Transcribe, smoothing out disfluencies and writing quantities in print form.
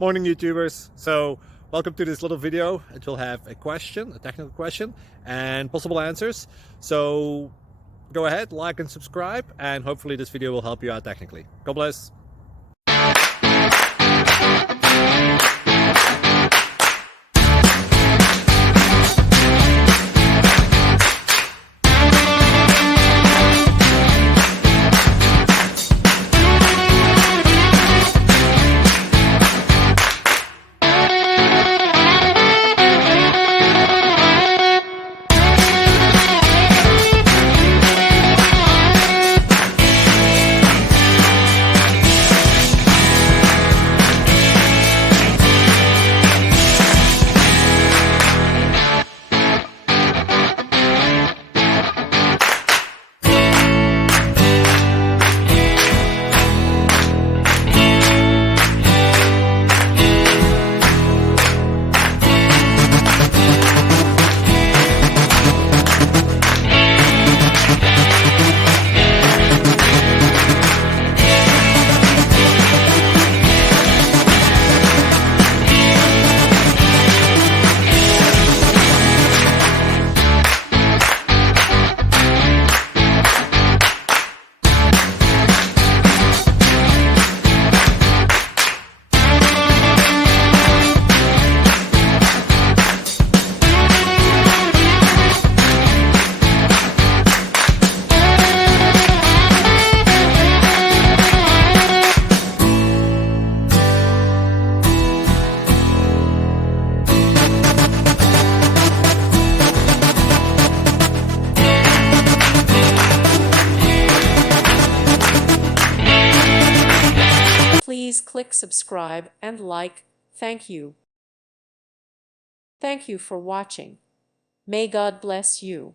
Morning YouTubers. So welcome to this little video. It will have a question, a technical question, and possible answers. So go ahead, like and subscribe, and hopefully this video will help you out technically. God bless. Please click subscribe and like. Thank you. Thank you for watching. May God bless you.